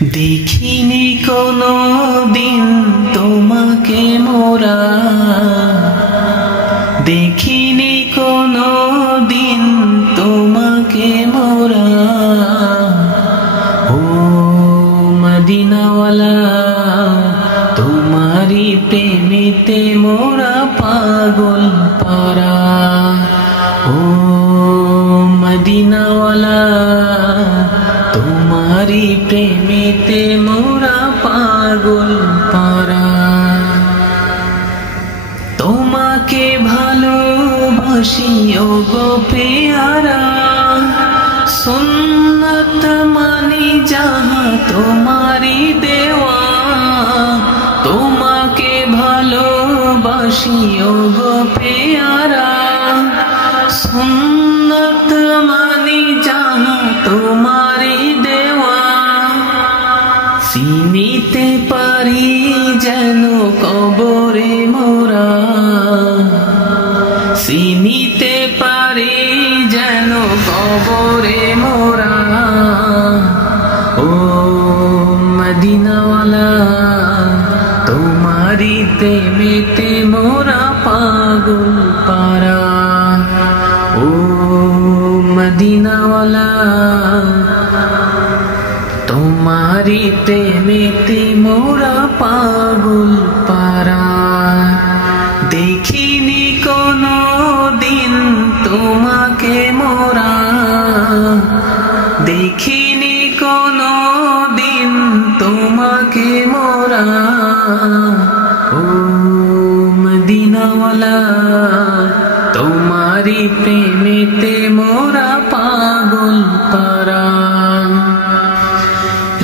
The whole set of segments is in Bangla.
দেখিনি কোনো দিন তোমাকে মোরা, দেখিনি কোনো দিন তোমাকে মোরা। ও মদিনাওয়ালা, তোমারি প্রেমেতে মোরা পাগল পারা। ও মদিনাওয়ালা, তোমারি প্রেমেতে মোরা পাগল পারা। তোমাকে ভালোবাসি ও গো পেয়ারা, সুন্নত মানি যাহা তোমারি দেওয়া। তোমাকে ভালোবাসি ও গো পেয়ারা, সুন্নত মানি যাহা তোমারি দেওয়া। চিনিতে পারি যেন কবরে মোরা, চিনিতে পারি যেন কবরে মোরা। ও মদিনাওয়ালা, তোমারি প্রেমেতে মোরা পাগল পারা। ও মদিনাওয়ালা, তোমারি প্রেমেতে মোরা পাগল পারা। দেখিনি কোনো দিন তোমাকে মোরা, দেখিনি কোনো দিন তোমাকে মোরা। ও মদিনাওয়ালা, তোমারি প্রেমেতে মোরা পাগল পারা।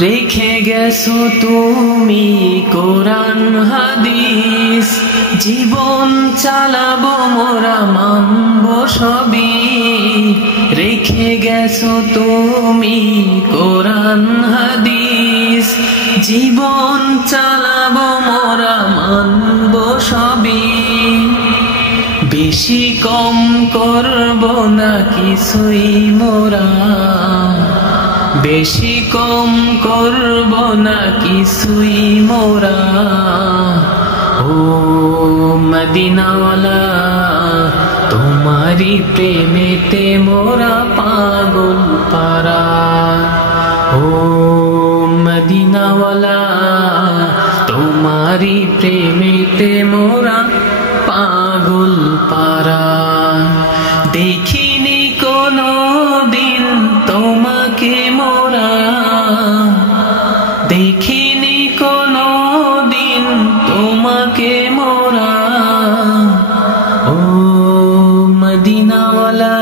রেখে গেছো তুমি কোরআন হাদিস, জীবন চালাবো মোরা মানবো সবই। রেখে গেছো তুমি কোরআন হাদিস, জীবন চালাবো মোরা মানবো সবই। বেশি কম করবো না কিছুই মোরা, বেশি কম করব না কিছুই মোরা। ও মদিনাওয়ালা, তোমারি প্রেমেতে মোরা পাগল পারা। ও মদিনাওয়ালা, তোমারি প্রেমেতে মোরা পাগল পারা। দেখিনি কোনো দিন তোমাকে মোরা, দেখিনি কোনো দিন তোমাকে মোরা। ও মদিনাওয়ালা,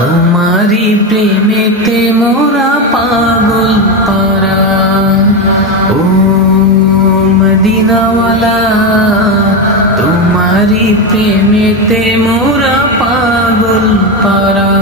তোমারি প্রেমেতে মোরা পাগল পারা। ও মদিনাওয়ালা, তোমারি প্রেমেতে মোরা পাগল পারা।